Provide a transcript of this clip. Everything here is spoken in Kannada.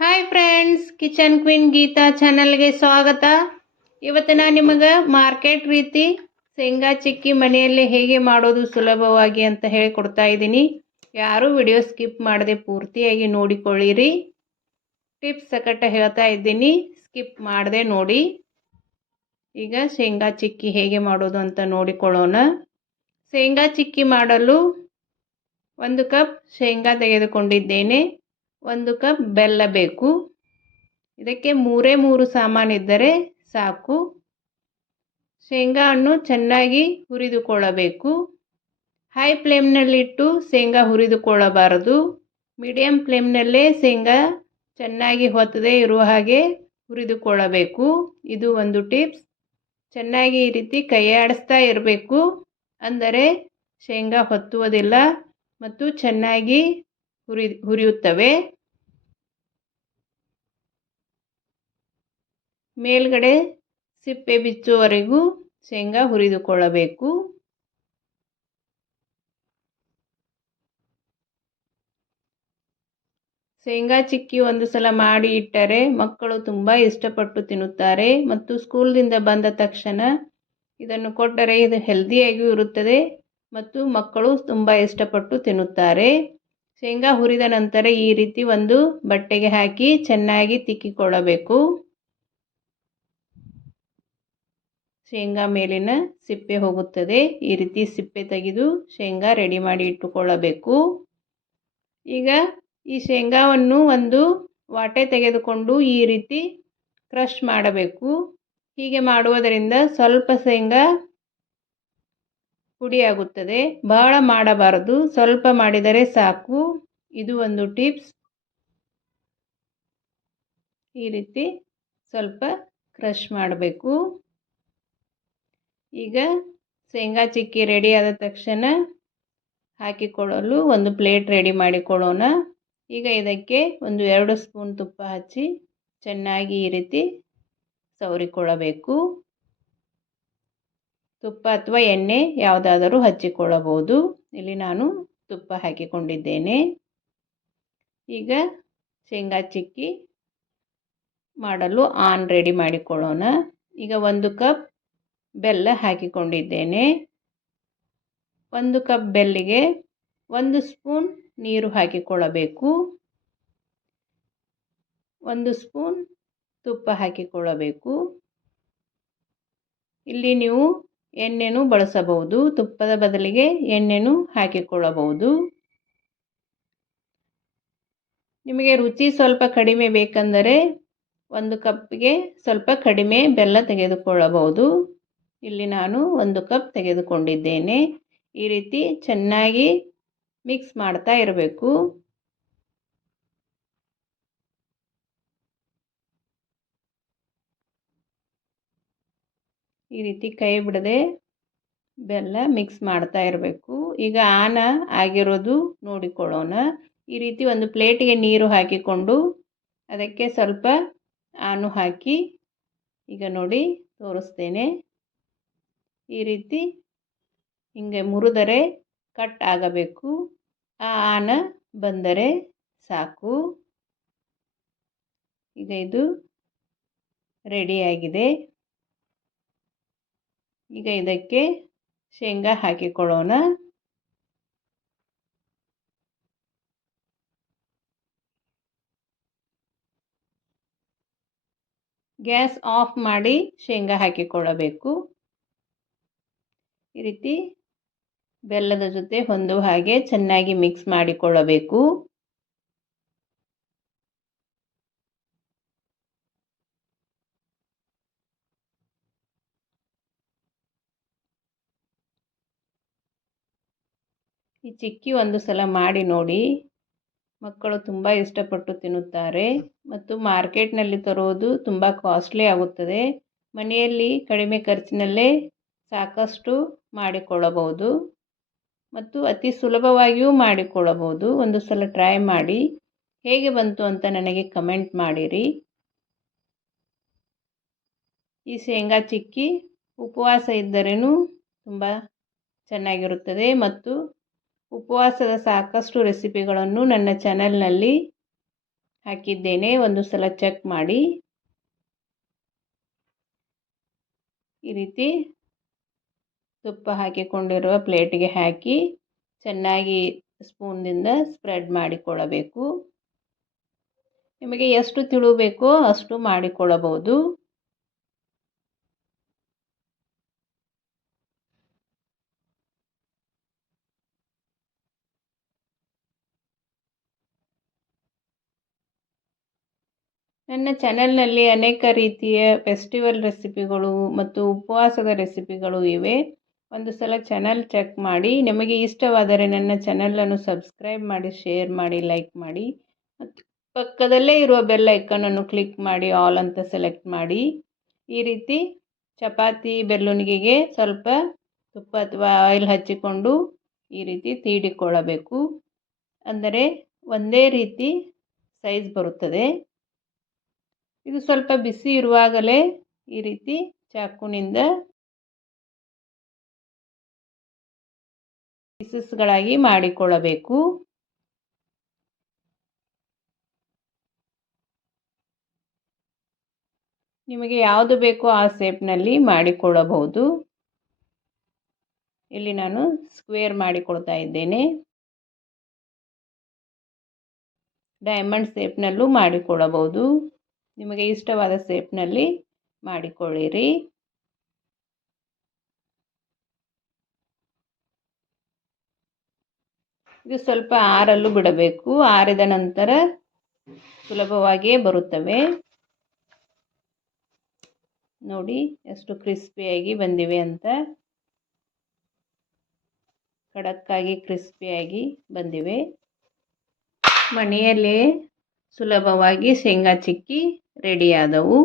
Hi friends, kitchen queen Geetha ಚಾನಲ್ಗೆ ಸ್ವಾಗತ. ಇವತ್ತು ನಾನು ನಿಮಗೆ ಮಾರ್ಕೆಟ್ ರೀತಿ ಶೇಂಗಾ ಚಿಕ್ಕಿ ಮನೆಯಲ್ಲಿ ಹೇಗೆ ಮಾಡೋದು ಸುಲಭವಾಗಿ ಅಂತ ಹೇಳಿಕೊಡ್ತಾ ಇದ್ದೀನಿ. ಯಾರೂ ವಿಡಿಯೋ ಸ್ಕಿಪ್ ಮಾಡದೆ ಪೂರ್ತಿಯಾಗಿ ನೋಡಿಕೊಳ್ಳಿರಿ. ಟಿಪ್ಸ್ ಸಕಟ ಹೇಳ್ತಾ ಇದ್ದೀನಿ, ಸ್ಕಿಪ್ ಮಾಡದೆ ನೋಡಿ. ಈಗ ಶೇಂಗಾ ಚಿಕ್ಕಿ ಹೇಗೆ ಮಾಡೋದು ಅಂತ ನೋಡಿಕೊಳ್ಳೋಣ. ಶೇಂಗಾ ಚಿಕ್ಕಿ ಮಾಡಲು 1 ಕಪ್ ಶೇಂಗಾ ತೆಗೆದುಕೊಂಡಿದ್ದೇನೆ. 1 ಕಪ್ ಬೆಲ್ಲ ಬೇಕು. ಇದಕ್ಕೆ 3 ಸಾಮಾನಿದ್ದರೆ ಸಾಕು. ಶೇಂಗಾವನ್ನು ಚೆನ್ನಾಗಿ ಹುರಿದುಕೊಳ್ಳಬೇಕು. ಹೈ ಫ್ಲೇಮ್ನಲ್ಲಿಟ್ಟು ಶೇಂಗಾ ಹುರಿದುಕೊಳ್ಳಬಾರದು. ಮೀಡಿಯಂ ಫ್ಲೇಮ್ನಲ್ಲೇ ಶೇಂಗಾ ಚೆನ್ನಾಗಿ ಹೊತ್ತದೇ ಇರುವ ಹಾಗೆ ಹುರಿದುಕೊಳ್ಳಬೇಕು. ಇದು ಒಂದು ಟಿಪ್ಸ್. ಚೆನ್ನಾಗಿ ಈ ರೀತಿ ಕೈಯಾಡಿಸ್ತಾ ಇರಬೇಕು, ಅಂದರೆ ಶೇಂಗಾ ಹೊತ್ತುವುದಿಲ್ಲ ಮತ್ತು ಚೆನ್ನಾಗಿ ಹುರಿಯುತ್ತವೆ. ಮೇಲ್ಗಡೆ ಸಿಪ್ಪೆ ಬಿಚ್ಚುವವರೆಗೂ ಶೇಂಗಾ ಹುರಿದುಕೊಳ್ಳಬೇಕು. ಶೇಂಗಾ ಚಿಕ್ಕಿ ಒಂದು ಸಲ ಮಾಡಿ ಇಟ್ಟರೆ ಮಕ್ಕಳು ತುಂಬ ಇಷ್ಟಪಟ್ಟು ತಿನ್ನುತ್ತಾರೆ ಮತ್ತು ಸ್ಕೂಲ್ದಿಂದ ಬಂದ ತಕ್ಷಣ ಇದನ್ನು ಕೊಟ್ಟರೆ ಇದು ಹೆಲ್ದಿಯಾಗಿಯೂ ಇರುತ್ತದೆ ಮತ್ತು ಮಕ್ಕಳು ತುಂಬ ಇಷ್ಟಪಟ್ಟು ತಿನ್ನುತ್ತಾರೆ. ಶೇಂಗಾ ಹುರಿದ ನಂತರ ಈ ರೀತಿ ಒಂದು ಬಟ್ಟೆಗೆ ಹಾಕಿ ಚೆನ್ನಾಗಿ ತಿಕ್ಕಿಕೊಳ್ಳಬೇಕು. ಶೇಂಗಾ ಮೇಲಿನ ಸಿಪ್ಪೆ ಹೋಗುತ್ತದೆ. ಈ ರೀತಿ ಸಿಪ್ಪೆ ತೆಗೆದು ಶೇಂಗಾ ರೆಡಿ ಮಾಡಿ ಇಟ್ಟುಕೊಳ್ಳಬೇಕು. ಈಗ ಈ ಶೇಂಗಾವನ್ನು ಒಂದು ವಾಟೆ ತೆಗೆದುಕೊಂಡು ಈ ರೀತಿ ಕ್ರಷ್ ಮಾಡಬೇಕು. ಹೀಗೆ ಮಾಡುವುದರಿಂದ ಸ್ವಲ್ಪ ಶೇಂಗಾ ಪುಡಿಯಾಗುತ್ತದೆ. ಬಹಳ ಮಾಡಬಾರದು, ಸ್ವಲ್ಪ ಮಾಡಿದರೆ ಸಾಕು. ಇದು ಒಂದು ಟಿಪ್ಸ್. ಈ ರೀತಿ ಸ್ವಲ್ಪ ಕ್ರಷ್ ಮಾಡಬೇಕು. ಈಗ ಶೇಂಗಾ ಚಿಕ್ಕಿ ರೆಡಿ ಆದ ತಕ್ಷಣ ಹಾಕಿಕೊಳ್ಳಲು ಒಂದು ಪ್ಲೇಟ್ ರೆಡಿ ಮಾಡಿಕೊಳ್ಳೋಣ. ಈಗ ಇದಕ್ಕೆ 2 ಸ್ಪೂನ್ ತುಪ್ಪ ಹಚ್ಚಿ ಚೆನ್ನಾಗಿ ಈ ರೀತಿ ಸವರಿಕೊಳ್ಳಬೇಕು. ತುಪ್ಪ ಅಥವಾ ಎಣ್ಣೆ ಯಾವುದಾದರೂ ಹಚ್ಚಿಕೊಳ್ಳಬಹುದು. ಇಲ್ಲಿ ನಾನು ತುಪ್ಪ ಹಾಕಿಕೊಂಡಿದ್ದೇನೆ. ಈಗ ಶೇಂಗಾ ಚಿಕ್ಕಿ ಮಾಡಲು ರೆಡಿ ಮಾಡಿಕೊಳ್ಳೋಣ. ಈಗ 1 ಕಪ್ ಬೆಲ್ಲ ಹಾಕಿಕೊಂಡಿದ್ದೇನೆ. 1 ಕಪ್ ಬೆಲ್ಲಿಗೆ 1 ಸ್ಪೂನ್ ನೀರು ಹಾಕಿಕೊಳ್ಳಬೇಕು. 1 ಸ್ಪೂನ್ ತುಪ್ಪ ಹಾಕಿಕೊಳ್ಳಬೇಕು. ಇಲ್ಲಿ ನೀವು ಎಣ್ಣೆನೂ ಬಳಸಬಹುದು, ತುಪ್ಪದ ಬದಲಿಗೆ ಎಣ್ಣೆನೂ ಹಾಕಿಕೊಳ್ಳಬಹುದು. ನಿಮಗೆ ರುಚಿ ಸ್ವಲ್ಪ ಕಡಿಮೆ ಬೇಕೆಂದರೆ 1 ಕಪ್ಗೆ ಸ್ವಲ್ಪ ಕಡಿಮೆ ಬೆಲ್ಲ ತೆಗೆದುಕೊಳ್ಳಬಹುದು. ಇಲ್ಲಿ ನಾನು 1 ಕಪ್ ತೆಗೆದುಕೊಂಡಿದ್ದೇನೆ. ಈ ರೀತಿ ಚೆನ್ನಾಗಿ ಮಿಕ್ಸ್ ಮಾಡ್ತಾ ಇರಬೇಕು. ಈ ರೀತಿ ಕೈ ಬಿಡದೆ ಬೆಲ್ಲ ಮಿಕ್ಸ್ ಮಾಡ್ತಾ ಇರಬೇಕು. ಈಗ ಆಗಿರೋದು ನೋಡಿಕೊಳ್ಳೋಣ. ಈ ರೀತಿ ಒಂದು ಪ್ಲೇಟಿಗೆ ನೀರು ಹಾಕಿಕೊಂಡು ಅದಕ್ಕೆ ಸ್ವಲ್ಪ ಹಾಕಿ, ಈಗ ನೋಡಿ ತೋರಿಸ್ತೇನೆ. ಈ ರೀತಿ ಹಿಂಗೆ ಮುರಿದರೆ ಕಟ್ ಆಗಬೇಕು. ಬಂದರೆ ಸಾಕು. ಈಗ ಇದು ರೆಡಿಯಾಗಿದೆ. ಈಗ ಇದಕ್ಕೆ ಶೇಂಗಾ ಹಾಕಿಕೊಳ್ಳೋಣ. ಗ್ಯಾಸ್ ಆಫ್ ಮಾಡಿ ಶೇಂಗಾ ಹಾಕಿಕೊಳ್ಳಬೇಕು. ಈ ರೀತಿ ಬೆಲ್ಲದ ಜೊತೆ ಹೊಂದುವ ಹಾಗೆ ಚೆನ್ನಾಗಿ ಮಿಕ್ಸ್ ಮಾಡಿಕೊಳ್ಳಬೇಕು. ಈ ಚಿಕ್ಕಿ ಒಂದು ಸಲ ಮಾಡಿ ನೋಡಿ, ಮಕ್ಕಳು ತುಂಬ ಇಷ್ಟಪಟ್ಟು ತಿನ್ನುತ್ತಾರೆ ಮತ್ತು ಮಾರ್ಕೆಟ್ನಲ್ಲಿ ತರುವುದು ತುಂಬ ಕಾಸ್ಟ್ಲಿ ಆಗುತ್ತದೆ. ಮನೆಯಲ್ಲಿ ಕಡಿಮೆ ಖರ್ಚಿನಲ್ಲೇ ಸಾಕಷ್ಟು ಮಾಡಿಕೊಳ್ಳಬಹುದು ಮತ್ತು ಅತಿ ಸುಲಭವಾಗಿಯೂ ಮಾಡಿಕೊಳ್ಳಬಹುದು. ಒಂದು ಸಲ ಟ್ರೈ ಮಾಡಿ, ಹೇಗೆ ಬಂತು ಅಂತ ನನಗೆ ಕಮೆಂಟ್ ಮಾಡಿರಿ. ಈ ಶೇಂಗಾ ಚಿಕ್ಕಿ ಉಪವಾಸ ಇದ್ದರೇನು ತುಂಬ ಚೆನ್ನಾಗಿರುತ್ತದೆ ಮತ್ತು ಉಪವಾಸದ ಸಾಕಷ್ಟು ರೆಸಿಪಿಗಳನ್ನು ನನ್ನ ಚಾನಲ್ನಲ್ಲಿ ಹಾಕಿದ್ದೇನೆ. ಒಂದು ಸಲ ಚೆಕ್ ಮಾಡಿ. ಈ ರೀತಿ ತುಪ್ಪ ಹಾಕಿಕೊಂಡಿರುವ ಪ್ಲೇಟಿಗೆ ಹಾಕಿ ಚೆನ್ನಾಗಿ ಸ್ಪೂನ್ದಿಂದ ಸ್ಪ್ರೆಡ್ ಮಾಡಿಕೊಳ್ಳಬೇಕು. ನಿಮಗೆ ಎಷ್ಟು ತಿಳು ಬೇಕೋ ಅಷ್ಟು ಮಾಡಿಕೊಳ್ಳಬಹುದು. ನನ್ನ ಚಾನೆಲ್ನಲ್ಲಿ ಅನೇಕ ರೀತಿಯ ಫೆಸ್ಟಿವಲ್ ರೆಸಿಪಿಗಳು ಮತ್ತು ಉಪವಾಸದ ರೆಸಿಪಿಗಳು ಇವೆ. ಒಂದು ಸಲ ಚಾನಲ್ ಚೆಕ್ ಮಾಡಿ. ನಿಮಗೆ ಇಷ್ಟವಾದರೆ ನನ್ನ ಚಾನಲನ್ನು ಸಬ್ಸ್ಕ್ರೈಬ್ ಮಾಡಿ, ಶೇರ್ ಮಾಡಿ, ಲೈಕ್ ಮಾಡಿ ಮತ್ತು ಪಕ್ಕದಲ್ಲೇ ಇರುವ ಬೆಲ್ ಐಕನನ್ನು ಕ್ಲಿಕ್ ಮಾಡಿ ಆಲ್ ಅಂತ ಸೆಲೆಕ್ಟ್ ಮಾಡಿ. ಈ ರೀತಿ ಚಪಾತಿ ಬೆಳ್ಳುಣಿಗೆಗೆ ಸ್ವಲ್ಪ ತುಪ್ಪ ಅಥವಾ ಆಯಿಲ್ ಹಚ್ಚಿಕೊಂಡು ಈ ರೀತಿ ತೀಡಿಕೊಳ್ಳಬೇಕು. ಅಂದರೆ ಒಂದೇ ರೀತಿ ಸೈಜ್ ಬರುತ್ತದೆ. ಇದು ಸ್ವಲ್ಪ ಬಿಸಿ ಇರುವಾಗಲೇ ಈ ರೀತಿ ಚಾಕುನಿಂದ ಪೀಸಸ್ಗಳಾಗಿ ಮಾಡಿಕೊಳ್ಳಬೇಕು. ನಿಮಗೆ ಯಾವುದು ಬೇಕೋ ಆ ಶೇಪ್ನಲ್ಲಿ ಮಾಡಿಕೊಳ್ಳಬಹುದು. ಇಲ್ಲಿ ನಾನು ಸ್ಕ್ವೇರ್ ಮಾಡಿಕೊಳ್ತಾ ಇದ್ದೇನೆ. ಡೈಮಂಡ್ ಶೇಪ್ನಲ್ಲೂ ಮಾಡಿಕೊಳ್ಳಬಹುದು. ನಿಮಗೆ ಇಷ್ಟವಾದ ಶೇಪ್ನಲ್ಲಿ ಮಾಡಿಕೊಳ್ಳಿರಿ. ಇದು ಸ್ವಲ್ಪ ಆರಲು ಬಿಡಬೇಕು. ಆರಿದ ನಂತರ ಸುಲಭವಾಗಿಯೇ ಬರುತ್ತವೆ. ನೋಡಿ ಎಷ್ಟು ಕ್ರಿಸ್ಪಿಯಾಗಿ ಬಂದಿವೆ ಅಂತ. ಖಡಕ್ಕಾಗಿ ಕ್ರಿಸ್ಪಿಯಾಗಿ ಬಂದಿವೆ. ಮನೆಯಲ್ಲೇ ಸುಲಭವಾಗಿ ಶೇಂಗಾ ಚಿಕ್ಕಿ ರೆಡಿಯಾದವು.